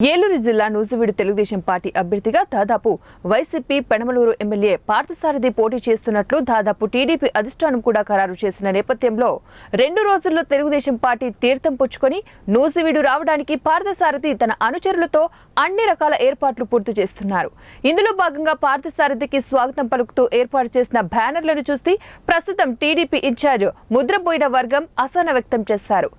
ఏలూరు జిల్లా నూజివీడు తెలుగుదేశం పార్టీ అభ్యర్థిగా దాదాపు వైసీపీ పెనమలూరు ఎమ్మెల్యే పార్థసారథి పోటీ చేస్తున్నట్లు దాదాపు టీడీపీ అధిష్టానం కూడా ఖరారు చేసిన నేపథ్యంలో 2 రోజుల్లో తెలుగుదేశం పార్టీ తీర్థం పుచ్చుకొని నూజివీడు రావడానికి పార్థసారథి తన అనుచరులతో అన్ని రకాల ఏర్పాట్లు పూర్తి చేస్తున్నారు. ఇందులో భాగంగా పార్థసారథికి స్వాగతం పలుకుతూ ఏర్పాటు చేసిన బ్యానర్లను చూసి ప్రస్తుతం టీడీపీ ఇన్ఛార్జ్ ముద్రబోయిన వర్గం అసహనం వ్యక్తం చేశారు.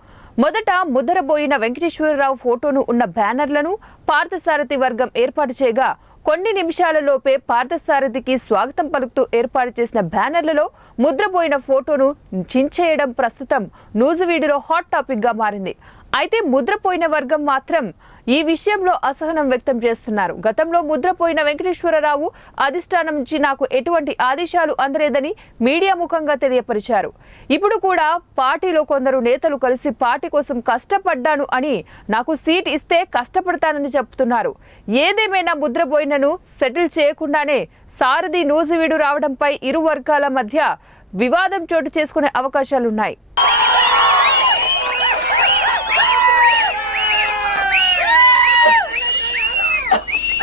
మొదట ముద్రబోయిన వెంకటేశ్వరరావు ఫోటోను ఉన్న బ్యానర్లను పార్థసారథి వర్గం ఏర్పాటు చేయగా కొన్ని నిమిషాలలోపే పార్థసారథికి స్వాగతం పలుకుతూ ఏర్పాటు చేసిన బ్యానర్లలో ముద్రబోయిన ఫోటోను చించేయడం ప్రస్తుతం నూజివీడులో హాట్ టాపిక్ గా మారింది. అయితే ముద్రపోయిన వర్గం మాత్రం ఈ విషయంలో అసహనం వ్యక్తం చేస్తున్నారు. గతంలో ముద్రపోయిన వెంకటేశ్వరరావు అధిష్టానం నుంచి నాకు ఎటువంటి ఆదేశాలు అందలేదని మీడియా ముఖంగా తెలియపరిచారు. ఇప్పుడు కూడా పార్టీలో కొందరు నేతలు కలిసి పార్టీ కోసం కష్టపడ్డాను అని నాకు సీట్ ఇస్తే కష్టపడతానని చెప్తున్నారు. ఏదేమైనా ముద్రపోయినను సెటిల్ చేయకుండానే సారథి నూజివీడు రావడంపై ఇరు వర్గాల మధ్య వివాదం చోటు చేసుకునే అవకాశాలున్నాయి.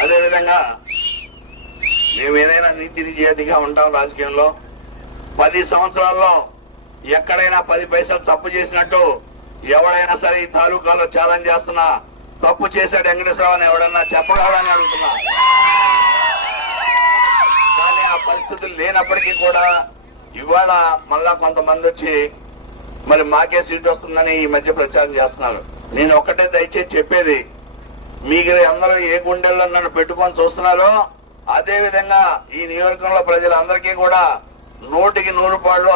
అదేవిధంగా మేము ఏదైనా నీతి నిజాయితీగా ఉంటాం. రాజకీయంలో 10 సంవత్సరాల్లో ఎక్కడైనా 10 పైసలు తప్పు చేసినట్టు ఎవడైనా సరే ఈ తాలూకాలో ఛాలెంజ్ చేస్తున్నా తప్పు చేశాడు వెంకటేశ్వరరావు అని ఎవడన్నా చెప్పగలడని అడుగుతున్నా. కానీ ఆ పరిస్థితులు లేనప్పటికీ కూడా ఇవాళ మళ్ళా కొంతమంది వచ్చి మరి మాకే సీట్ వస్తుందని ఈ మధ్య ప్రచారం చేస్తున్నారు. నేను ఒక్కటే దయచేసి చెప్పేది, మీకు అందరూ ఏ గుండెల్లో నన్ను పెట్టుకొని చూస్తున్నారో అదే విధంగా ఈ నియోజకవర్గంలో ప్రజలందరికీ కూడా 100కి 100 పాళ్ళు